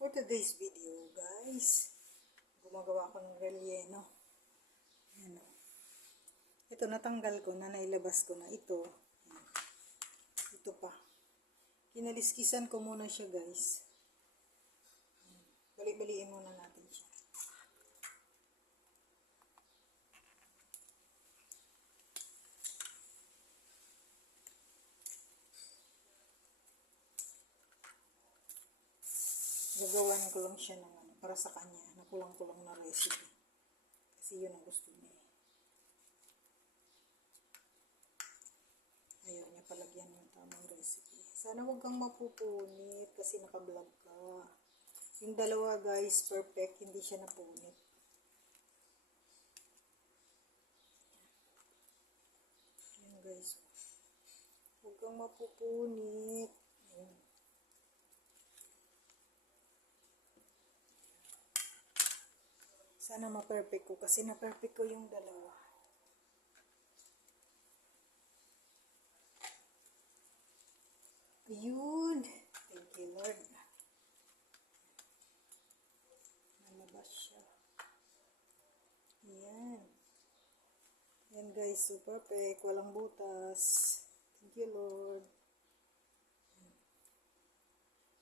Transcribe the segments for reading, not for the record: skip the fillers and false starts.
For today's video, guys, gumagawa ko ng relleno. Ayan o. Ito, natanggal ko na, nailabas ko na. Ito. Ayan. Ito pa. Kinaliskisan ko muna siya, guys. Bali-baliin muna natin siya. Gagawan ko lang siya ng para sa kanya, na kulang-kulang na recipe. Kasi yun ang gusto niya. Ayaw niya palagyan yung tamang recipe. Sana huwag kang mapupunit kasi nakablog ka. Yung dalawa, guys, perfect. Hindi siya napunit. Ayan, guys. Huwag kang mapupunit. Ayan. Sana ma-perfect ko kasi na-perfect ko yung dalawa. Ayun. Thank you, Lord. Nalabas siya. Ayan. Ayan, guys. So perfect. Walang butas. Thank you, Lord.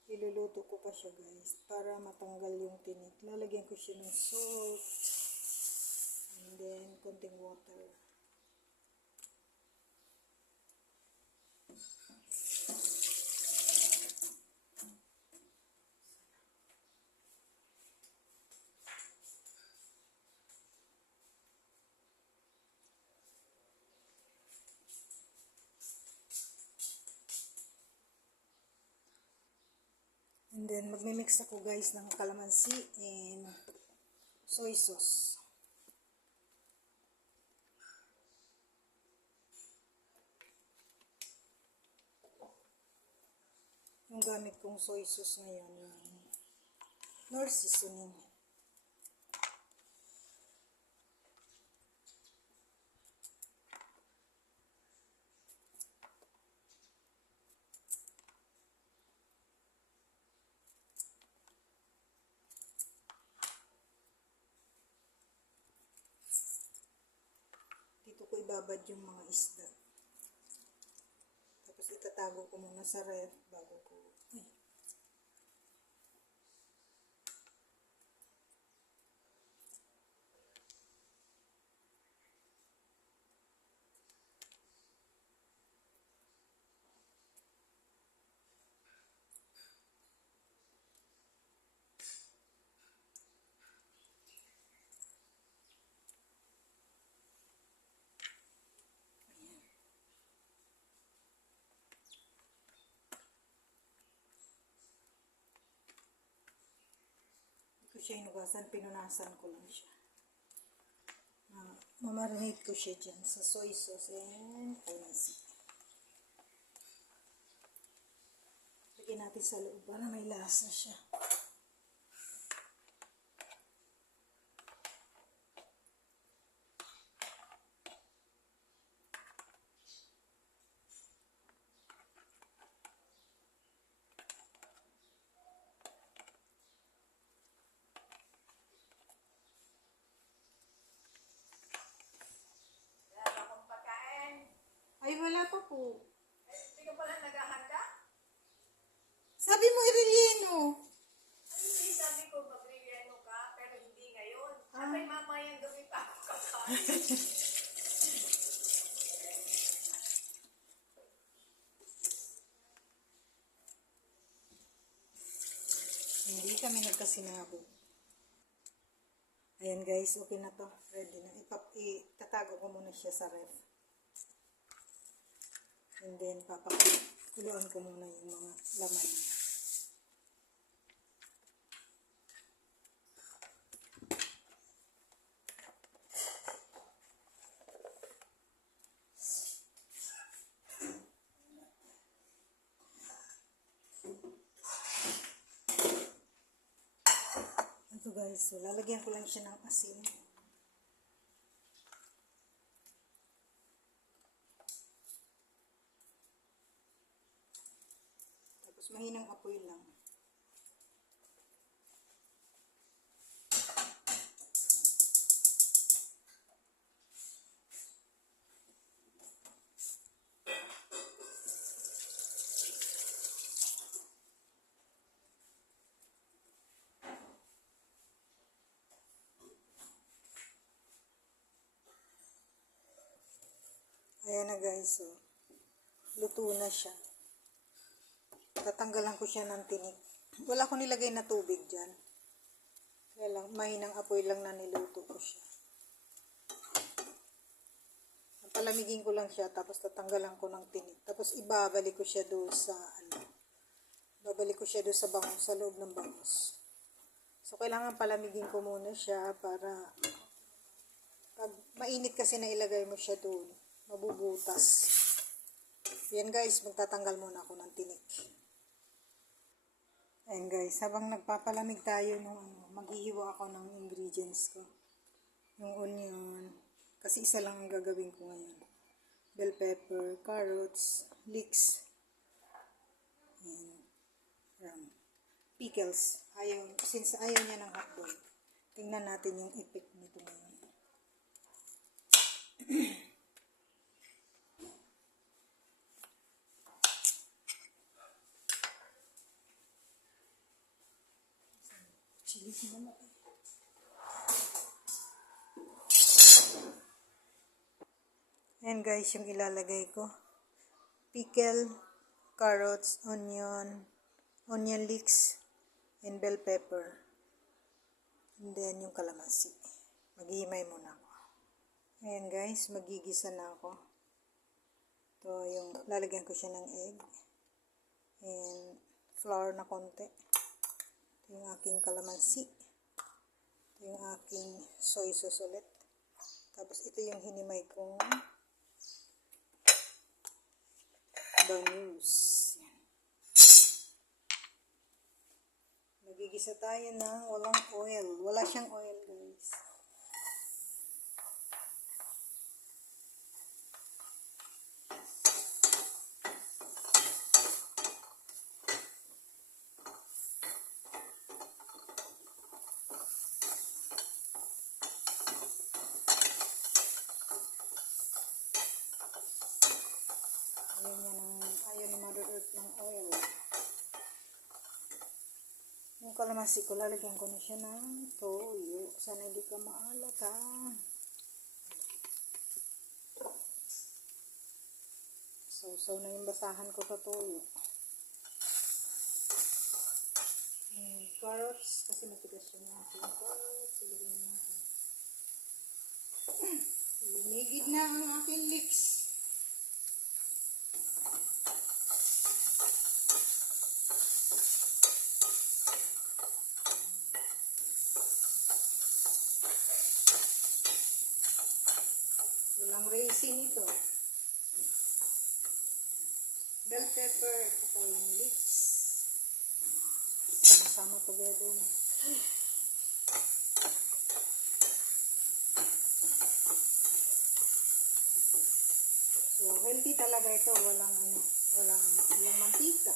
Iluluto ko pa siya, guys, para matanggal yung tinik. Lalagyan ko siya ng salt. And then, konting water. And then, magmimix ako, guys, ng kalamansi and soy sauce. Yung gamit kong soy sauce ngayon, yung Knorr seasoning. Dito ko ibabad yung mga isda. Tapos itatago ko muna sa ref bago ko. Ko siya inugasan, pinunasan ko lang siya. Mamarinate ko siya dyan sa soy sauce and kalamansi. Lagyan natin sa loob para may lasa siya. Ay, wala pa po. Hindi ka pala naghahanda? Sabi mo, irelieno. Hindi, sabi ko mag-relleno ka, pero hindi ngayon. Sabi mamayang gabi pa ako kakain. Hindi kami nagkasinabo. Ayan, guys, okay na to. Ready na. Itatago ko muna siya sa ref. And then, papakuluan ko muna yung mga laman. Ito, guys, so lalagyan ko lang siya ng asin. Mahinang apoy lang. Ayan na guys, so. Luto na siya. Tatanggalan ko siya ng tinik. Wala ko nilagay na tubig dyan. Kaya lang, mahinang apoy lang na niluto ko siya. Palamigin ko lang siya, tapos tatanggalan ko ng tinik. Tapos ibabalik ko siya doon sa, babalik ko siya doon sa bangus, sa loob ng bangus. So, kailangan palamigin ko muna siya para, pag mainit kasi na ilagay mo siya doon, mabubutas. Yan guys, magtatanggal muna ako ng tinik. Ayan guys, habang nagpapalamig tayo maghihiwa ako ng ingredients ko. Yung onion, kasi isa lang ang gagawin ko ngayon. Bell pepper, carrots, leeks, and pickles. Since ayaw niya ng hotdog, tingnan natin yung effect nito ngayon. Chili naman. Ayan guys, yung ilalagay ko. Pickle, carrots, onion leeks, and bell pepper. And then yung kalamansi. Maghihimay muna ako. Ayan guys, magigisa na ako. Ito yung, lalagyan ko siya ng egg. And flour na konti. Ito yung aking kalamansi. Ito yung aking soy sauce ulit. Tapos ito yung hinimay kong bangus. Yan. Magigisa tayo ng walang oil. Wala siyang oil guys. Ayaw ni Mother Earth ng oil. Yung kalamansi ko, lalagyan ko na siya ng toyo. Sana hindi ka maalat ha. So na yung basahan ko sa toyo. Carrots, kasi matigas siya ng ating carrots. Ilagyan na natin. Lumigid na ang aking leeks. Walang raisin ito. Bell pepper at yung leeks. Sama-sama together na. So, healthy talaga ito. Walang mantika.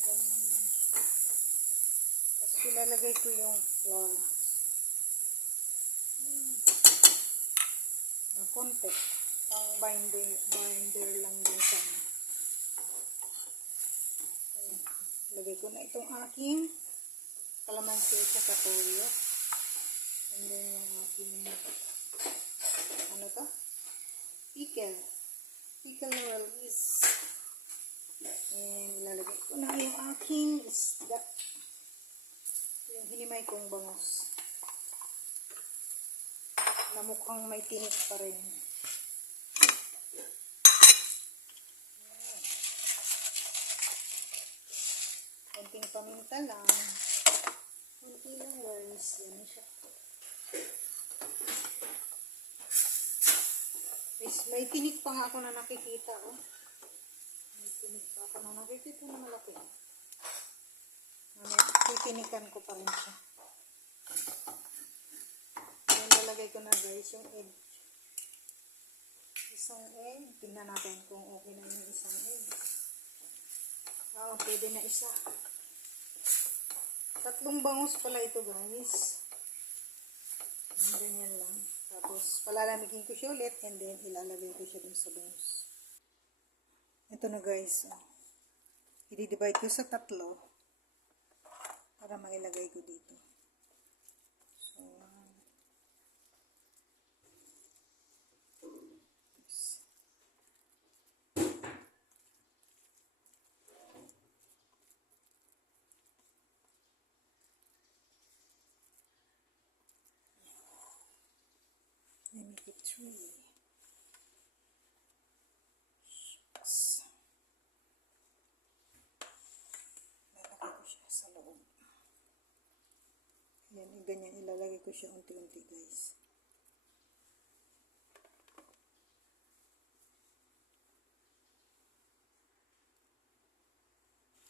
Ganyan lang siya. Tapos ilalagay ko yung flour. Na konti. Pang binder lang din sa lagay ko na itong aking kalamansi sa toyo. And then yung aking pickle rolls. And ilalagay ko na yung aking isda. Yung hinimay kong bangus. Na mukhang may tinik pa rin. Konting paminta lang. Konti lang guys. Yan na siya. May tinik pa nga ako na nakikita. Oh. May tinik pa ako na nakikita na malaki. Titinikan ko pa rin siya. Yan, lalagay ko na guys yung egg. Isang egg. Tingnan natin kung okay na yung isang egg. Pwede na isa. 3 bangus pala ito guys. And ganyan lang. Tapos palalamigin ko siya ulit and then ilalagay ko siya dun sa bangus. Ito na guys. I-divide ko sa 3 para mailagay ko dito. So, make it 3. Shucks. Lalagay ko siya sa loob. Ayan, ganyan. Ilalagay ko siya unti-unti, guys.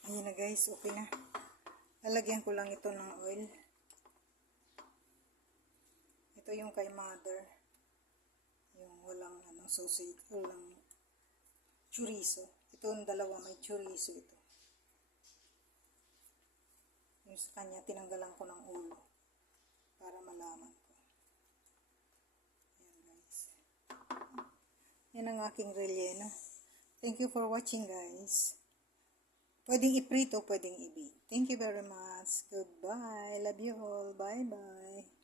Ayan na, guys. Okay na. Lalagyan ko lang ito ng oil. Ito yung kay mother. Yung walang sausage, walang chorizo. Ito yung dalawa, may chorizo ito. Yung sa kanya, tinanggalan ko ng ulo para malaman ko. Ayan, guys. Yan ang aking relleno. Thank you for watching, guys. Pwedeng iprito, pwedeng i-bake. Thank you very much. Goodbye. Love you all. Bye-bye.